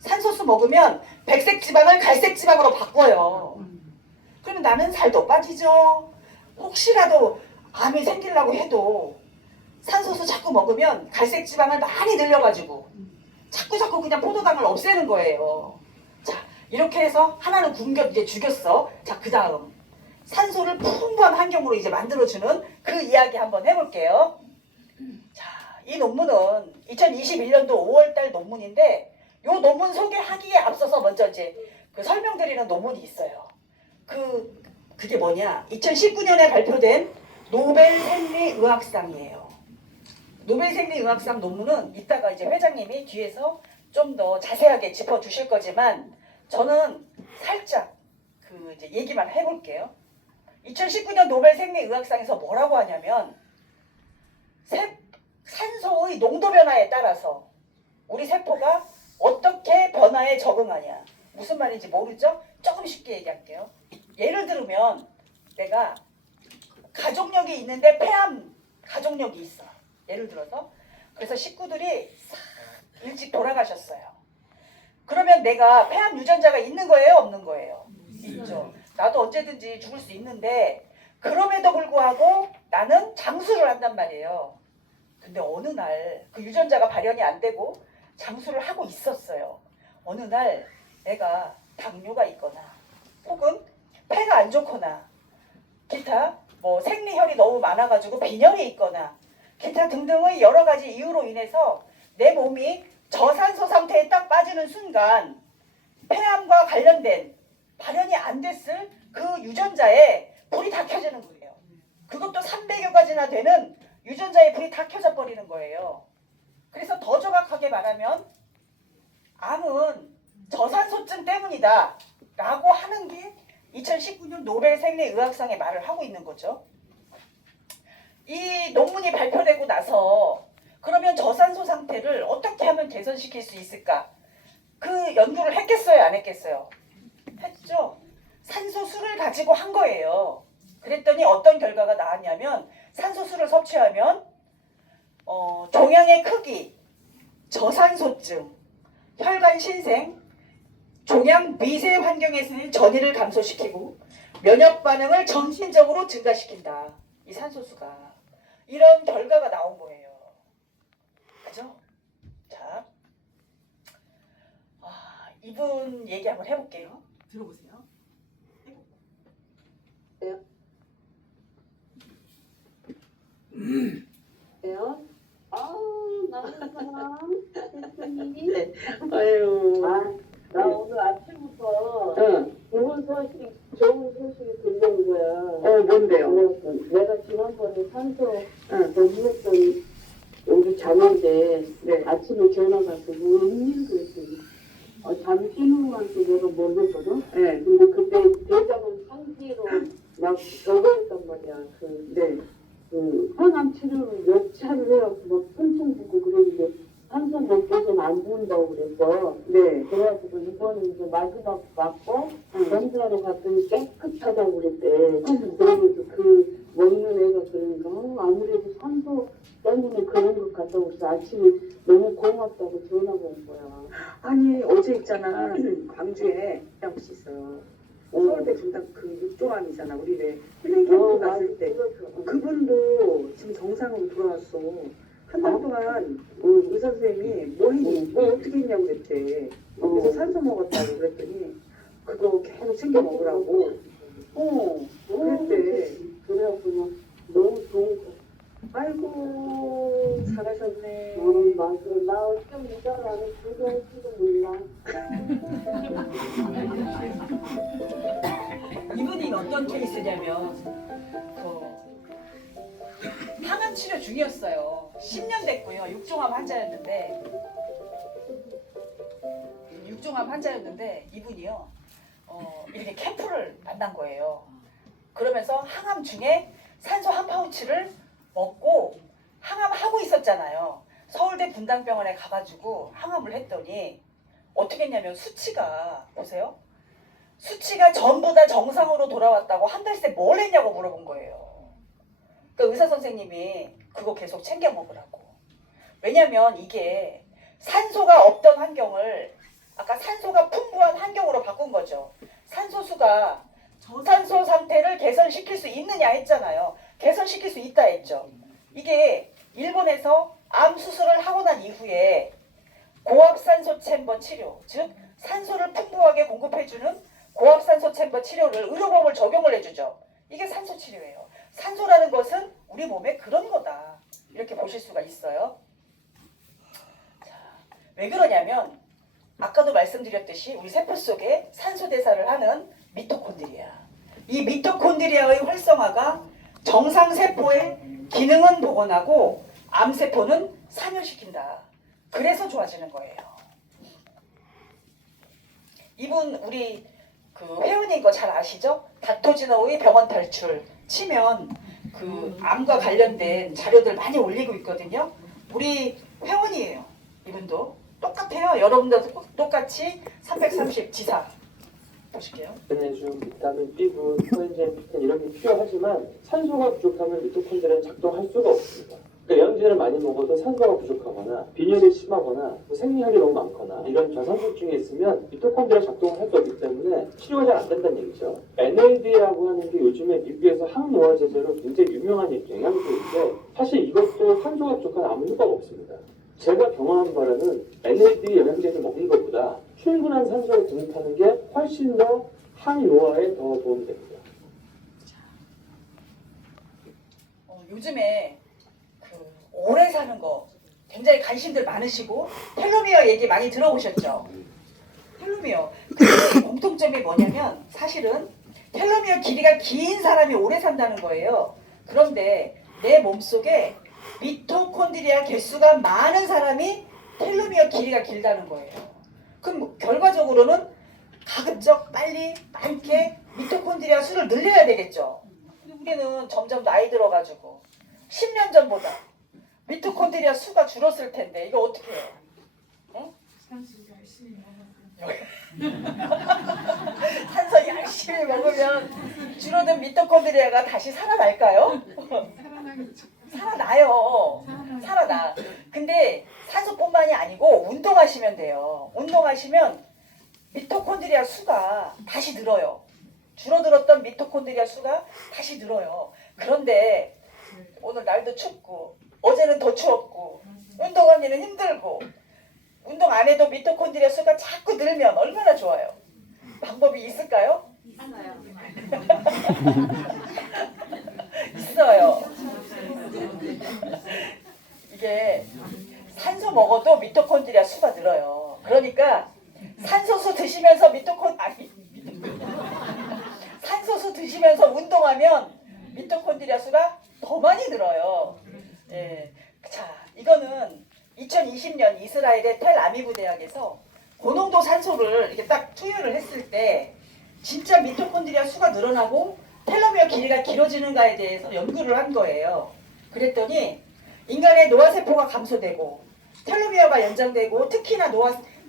산소수 먹으면 백색 지방을 갈색 지방으로 바꿔요. 그러면 나는 살도 빠지죠. 혹시라도 암이 생기려고 해도 산소수 자꾸 먹으면 갈색 지방을 많이 늘려가지고 자꾸 그냥 포도당을 없애는 거예요. 자, 이렇게 해서 하나는 굶겨 이제 죽였어. 자, 그 다음 산소를 풍부한 환경으로 이제 만들어주는 그 이야기 한번 해볼게요. 자, 이 논문은 2021년도 5월달 논문인데 이 논문 소개하기에 앞서서 먼저 이제 그 설명드리는 논문이 있어요. 그게 뭐냐? 2019년에 발표된 노벨 생리의학상이에요. 노벨 생리의학상 논문은 이따가 이제 회장님이 뒤에서 좀 더 자세하게 짚어주실 거지만 저는 살짝 그 이제 얘기만 해볼게요. 2019년 노벨 생리의학상에서 뭐라고 하냐면 산소의 농도 변화에 따라서 우리 세포가 어떻게 변화에 적응하냐. 무슨 말인지 모르죠? 조금 쉽게 얘기할게요. 예를 들면 내가 가족력이 있는데 폐암 가족력이 있어. 예를 들어서 그래서 식구들이 싹 일찍 돌아가셨어요. 그러면 내가 폐암 유전자가 있는 거예요? 없는 거예요? 있죠. 나도 언제든지 죽을 수 있는데 그럼에도 불구하고 나는 장수를 한단 말이에요. 근데 어느 날 그 유전자가 발현이 안 되고 장수를 하고 있었어요. 어느 날 내가 당뇨가 있거나 혹은 폐가 안 좋거나 기타 뭐 생리혈이 너무 많아가지고 빈혈이 있거나 기타 등등의 여러 가지 이유로 인해서 내 몸이 저산소 상태에 딱 빠지는 순간 폐암과 관련된 발현이 안 됐을 그 유전자에 불이 다 켜지는 거예요. 그것도 300여 가지나 되는 유전자에 불이 다 켜져 버리는 거예요. 그래서 더 정확하게 말하면 암은 저산소증 때문이다 라고 하는 게 2019년 노벨 생리의학상의 말을 하고 있는 거죠. 이 논문이 발표되고 나서 그러면 저산소 상태를 어떻게 하면 개선시킬 수 있을까? 그 연구를 했겠어요? 안 했겠어요? 했죠. 산소수를 가지고 한 거예요. 그랬더니 어떤 결과가 나왔냐면 산소수를 섭취하면 종양의 크기, 저산소증, 혈관 신생, 종양 미세 환경에서의 전이를 감소시키고 면역 반응을 점진적으로 증가시킨다. 이 산소수가. 이런 결과가 나온 거예요. 그죠? 자, 이분 얘기 한번 해볼게요. 들어보세요. 예요? 아우 나는 사람 대표님이 네. 아유. 나 오늘 아침부터 응. 좋은 소식이 들려온 거야. 뭔데요? 내가 지난번에 산소 응. 먹는 우리 자는데 네. 아침에 전화가 와서 웬일 그랬더니 잠시 후만 또 내가 몰랐거든. 네. 근데 그때 대장은 상기로 막 저거했단 말이야. 네. 항암 치료를 몇 차를 해갖고 막 통증 붓고 그랬는데 산소 먹고서는 안 부은다고 그랬어. 네. 그래가지고 이번에 이제 마지막 맞고 검사하러 갔더니 깨끗하다고 그랬대. 그러면서 그 먹는 애가 그러니까 아무래도 산소 때문에 그런 것 같다고 그래서 아침에 너무 고맙다고 전화가 온 거야. 아니 어제 있잖아 광주에 혹시 있어요. 서울대 분당 그 육종암이잖아. 우리 왜 힐링 캠프 갔을 때 그분도 지금 정상으로 돌아왔어. 한 달 동안 의사 선생님이 뭐 했니? 뭐 어떻게 했냐고 그랬대. 그래서 산소 먹었다고 그랬더니 그거 계속 챙겨 먹으라고. 그랬대. 그래갖고 너무 좋은 거. 아이고 잘하셨네. 맞아. 나 어쩜 이자라는 부정할지도 몰라. 이분이 어떤 케이스냐면 항암 치료 중이었어요. 10년 됐고요. 육종암 환자였는데 이분이요. 이렇게 캠프를 만난 거예요. 그러면서 항암 중에 산소 한 파우치를 먹고 항암하고 있었잖아요. 서울대 분당병원에 가가지고 항암을 했더니 어떻게 했냐면 수치가 보세요. 수치가 전부 다 정상으로 돌아왔다고 한 달 새 뭘 했냐고 물어본 거예요. 그 의사 선생님이 그거 계속 챙겨 먹으라고. 왜냐면 이게 산소가 없던 환경을 아까 산소가 풍부한 환경으로 바꾼 거죠. 산소수가 저산소 상태를 개선시킬 수 있느냐 했잖아요. 개선시킬 수 있다 했죠. 이게 일본에서 암 수술을 하고 난 이후에 고압산소 챔버 치료, 즉 산소를 풍부하게 공급해주는 고압산소 챔버 치료를 의료보험을 적용을 해주죠. 이게 산소 치료예요. 산소라는 것은 우리 몸에 그런 거다. 이렇게 보실 수가 있어요. 자, 왜 그러냐면 아까도 말씀드렸듯이 우리 세포 속에 산소 대사를 하는 미토콘드리아. 이 미토콘드리아의 활성화가 정상 세포의 기능은 복원하고 암세포는 사멸시킨다. 그래서 좋아지는 거예요. 이분 우리 그 회원인 거 잘 아시죠? 닥터진호의 병원 탈출 치면 그 암과 관련된 자료들 많이 올리고 있거든요. 우리 회원이에요. 이분도 똑같아요. 여러분들도 똑같이 330 지사 보실게요. 베네슘, 비타민, B군, 코엔자임, 피텐 이런 게 필요하지만 산소가 부족하면 미토콘드리아는 작동할 수가 없습니다. 그러니까 영양제를 많이 먹어도 산소가 부족하거나 빈혈이 심하거나 생리혈이 너무 많거나 이런 저산소증이 있으면 미토콘드리아 작동을 할 수 없기 때문에 치료가 잘 안 된다는 얘기죠. NAD라고 하는 게 요즘에 미국에서 항노화 제제로 굉장히 유명한 영양제인데 사실 이것도 산소가 부족한 아무 효과가 없습니다. 제가 경험한 바로는 NAD 영양제를 먹는 것보다 충분한 산소를 공급하는 게 훨씬 더 항노화에 더 도움이 됩니다. 요즘에 그 오래 사는 거 굉장히 관심들 많으시고 텔로미어 얘기 많이 들어보셨죠? 텔로미어 그 공통점이 뭐냐면 사실은 텔로미어 길이가 긴 사람이 오래 산다는 거예요. 그런데 내 몸속에 미토콘드리아 개수가 많은 사람이 텔로미어 길이가 길다는 거예요. 그럼 결과적으로는 가급적 빨리 많게 미토콘드리아 수를 늘려야 되겠죠. 근데 우리는 점점 나이 들어가지고 10년 전보다 미토콘드리아 수가 줄었을 텐데 이거 어떻게 해요? 응? 산소 열심히 먹어서 산소 열심히 먹으면 줄어든 미토콘드리아가 다시 살아날까요? 살아날 살아나요. 살아나. 근데 산소뿐만이 아니고 운동하시면 돼요. 운동하시면 미토콘드리아 수가 다시 늘어요. 줄어들었던 미토콘드리아 수가 다시 늘어요. 그런데 오늘 날도 춥고 어제는 더 추웠고 운동하기는 힘들고 운동 안 해도 미토콘드리아 수가 자꾸 늘면 얼마나 좋아요. 방법이 있을까요? 있어요. 이게 산소 먹어도 미토콘드리아 수가 늘어요. 그러니까 산소수 드시면서 산소수 드시면서 운동하면 미토콘드리아 수가 더 많이 늘어요. 예. 자, 이거는 2020년 이스라엘의 텔아비브 대학에서 고농도 산소를 이렇게 딱 투여를 했을 때 진짜 미토콘드리아 수가 늘어나고 텔로미어 길이가 길어지는가에 대해서 연구를 한 거예요. 그랬더니 인간의 노화세포가 감소되고 텔로미어가 연장되고 특히나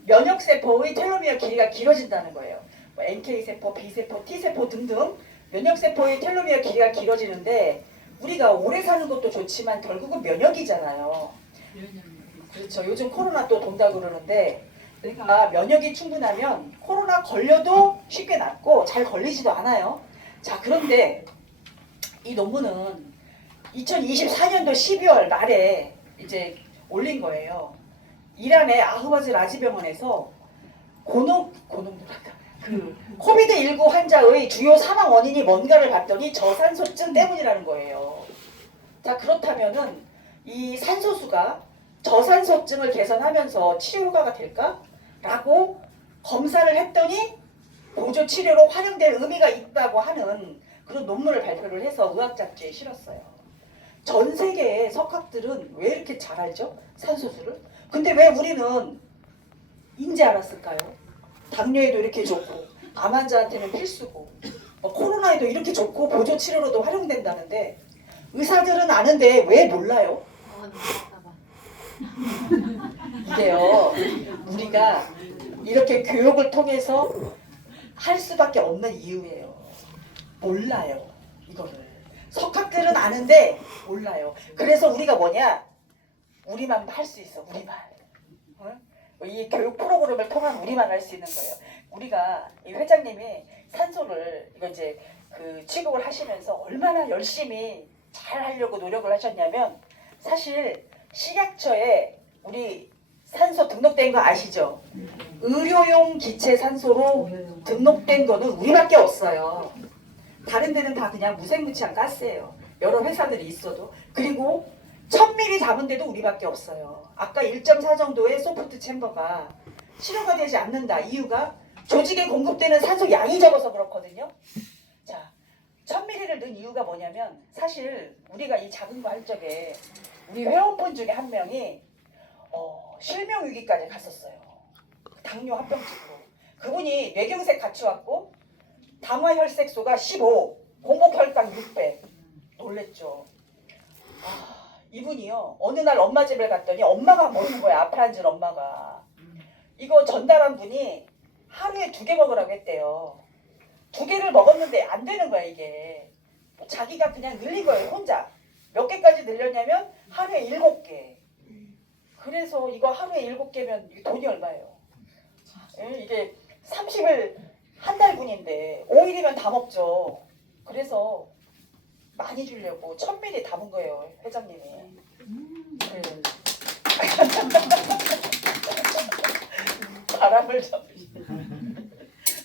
면역세포의 텔로미어 길이가 길어진다는 거예요. 뭐 NK세포, B세포, T세포 등등 면역세포의 텔로미어 길이가 길어지는데 우리가 오래 사는 것도 좋지만 결국은 면역이잖아요. 그렇죠. 요즘 코로나 또 돈다고 그러는데 내가 면역이 충분하면 코로나 걸려도 쉽게 낫고 잘 걸리지도 않아요. 자, 그런데 이 논문은 2024년도 12월 말에 이제 올린 거예요. 이란의 아흐바즈 라지병원에서 코비드19 환자의 주요 사망 원인이 뭔가를 봤더니 저산소증 때문이라는 거예요. 자, 그렇다면은 이 산소수가 저산소증을 개선하면서 치료 효과가 될까? 라고 검사를 했더니 보조 치료로 활용될 의미가 있다고 하는 그런 논문을 발표를 해서 의학 잡지에 실었어요. 전 세계의 석학들은 왜 이렇게 잘 알죠? 산소수를? 근데 왜 우리는 인지 알았을까요? 당뇨에도 이렇게 좋고 암 환자한테는 필수고 코로나에도 이렇게 좋고 보조 치료로도 활용된다는데 의사들은 아는데 왜 몰라요? 이게요, 우리가 이렇게 교육을 통해서 할 수밖에 없는 이유예요. 몰라요, 이거를. 석학들은 아는데 몰라요. 그래서 우리가 뭐냐? 우리만 할 수 있어, 우리만. 이 교육 프로그램을 통한 우리만 할 수 있는 거예요. 우리가 이 회장님이 산소를 이거 이제 그 취급을 하시면서 얼마나 열심히 잘 하려고 노력을 하셨냐면 사실 식약처에 우리 산소 등록된 거 아시죠? 의료용 기체 산소로 등록된 거는 우리밖에 없어요. 다른 데는 다 그냥 무색무취한 가스예요. 여러 회사들이 있어도. 그리고 1000ml 담은 데도 우리밖에 없어요. 아까 1.4 정도의 소프트 챔버가 실효가 되지 않는다. 이유가 조직에 공급되는 산소 양이 적어서 그렇거든요. 자, 1000ml를 넣은 이유가 뭐냐면 사실 우리가 이 작은 거 할 적에 우리 회원분 중에 한 명이 실명 위기까지 갔었어요. 당뇨 합병증으로. 그분이 뇌경색 같이 왔고 당화혈색소가 15, 공복혈당 600. 놀랬죠. 이분이요. 어느 날 엄마 집에 갔더니 엄마가 먹는 거야. 앞에 앉은 엄마가. 이거 전달한 분이 하루에 2개 먹으라고 했대요. 2개를 먹었는데 안 되는 거야 이게. 자기가 그냥 늘린 거예요. 혼자. 몇 개까지 늘렸냐면 하루에 7개. 그래서 이거 하루에 7개면 돈이 얼마예요? 이게 30일 한 달분인데 5일이면 다 먹죠. 그래서 많이 주려고 1000ml 담은 거예요, 회장님이. 네. 바람을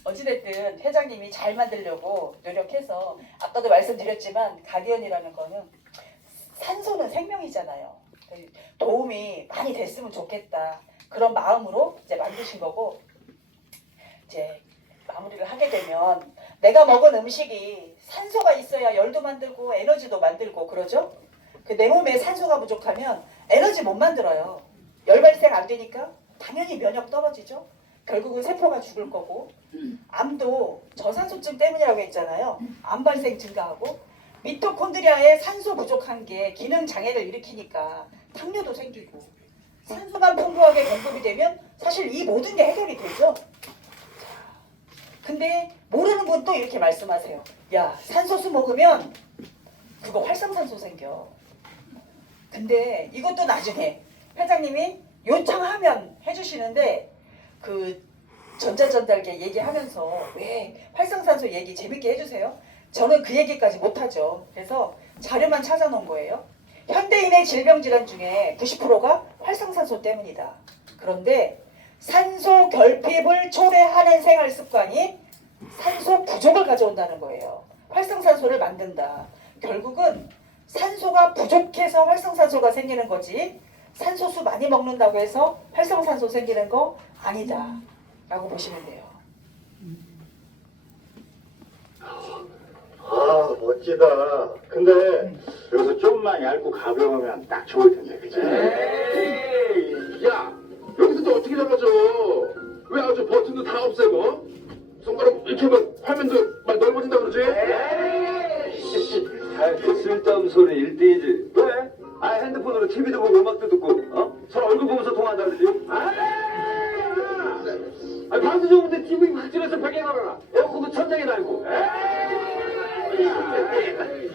어찌됐든 회장님이 잘 만들려고 노력해서 아까도 말씀드렸지만 가디언이라는 거는 산소는 생명이잖아요. 도움이 많이 됐으면 좋겠다. 그런 마음으로 이제 만드신 거고 이제 마무리를 하게 되면 내가 먹은 음식이 산소가 있어야 열도 만들고 에너지도 만들고 그러죠? 내 몸에 산소가 부족하면 에너지 못 만들어요. 열 발생 안 되니까 당연히 면역 떨어지죠. 결국은 세포가 죽을 거고 암도 저산소증 때문이라고 했잖아요. 암 발생 증가하고 미토콘드리아의 산소 부족한 게 기능 장애를 일으키니까 당뇨도 생기고 산소만 풍부하게 공급이 되면 사실 이 모든 게 해결이 되죠. 근데 모르는 분 또 이렇게 말씀하세요. 야, 산소수 먹으면 그거 활성산소 생겨. 근데 이것도 나중에 회장님이 요청하면 해주시는데 그 전자전달계 얘기하면서 왜 활성산소 얘기 재밌게 해주세요. 저는 그 얘기까지 못하죠. 그래서 자료만 찾아놓은 거예요. 현대인의 질병질환 중에 90%가 활성산소 때문이다. 그런데 산소 결핍을 초래하는 생활 습관이 산소 부족을 가져온다는 거예요. 활성산소를 만든다. 결국은 산소가 부족해서 활성산소가 생기는 거지 산소수 많이 먹는다고 해서 활성산소 생기는 거 아니다 라고 보시면 돼요. 아 멋지다. 근데 여기서 좀만 얇고 가벼우면 딱 좋을 텐데, 그치? 에이, 야, 여기서 또 어떻게 잡아줘? 왜 아주 버튼도 다 없애고? 손가락 이렇게 막 화면도 막 넓어진다 그러지? 쓸데없는 소리 1대1이지. 왜? 아 핸드폰으로 TV도 보고 음악도 듣고 서로 얼굴 보면서 통화한다 그러지? 아 방송 좋은데 TV 확 찍어서 벽에 걸어라. 에어컨도 천장에 달고.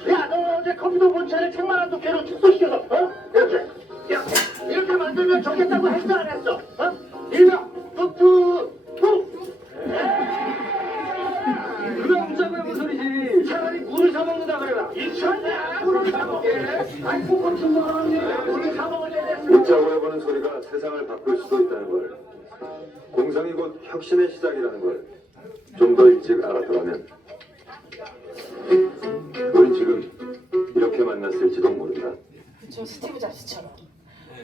야 너 어제 컴퓨터 본체를 책만 한 두께로 축소시켜서 이렇게 야 이렇게 만들면 좋겠다고 했어 안 했어? 일명 투투투. 그게 없자고요 무슨 소리지. 차라리 물을 사 먹는다 그래라. 미쳤냐? 물을 사 먹게. 아이고 같은 사람이 물을 사 먹어야 됐어. 웃자고 해보는 소리가 세상을 바꿀 수도 있다는 걸, 공상이 곧 혁신의 시작이라는 걸 좀 더 일찍 알았더라면 우린 지금 이렇게 만났을지도 모른다. 그렇죠. 스티브 잡스처럼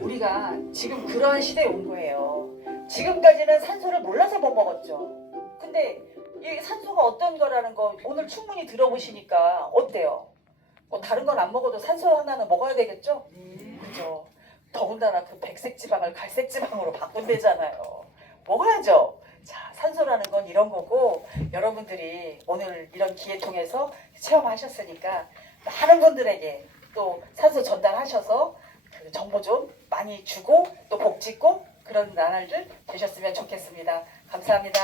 우리가 지금 그러한 시대에 온 거예요. 지금까지는 산소를 몰라서 못 먹었죠. 근데 이 산소가 어떤 거라는 거 오늘 충분히 들어보시니까 어때요? 뭐 다른 건 안 먹어도 산소 하나는 먹어야 되겠죠? 그죠? 더군다나 그 백색 지방을 갈색 지방으로 바꾼대잖아요. 먹어야죠. 자, 산소라는 건 이런 거고 여러분들이 오늘 이런 기회 통해서 체험하셨으니까 많은 분들에게 또 산소 전달하셔서 그 정보 좀 많이 주고 또 복 짓고 그런 나날들 되셨으면 좋겠습니다. 감사합니다.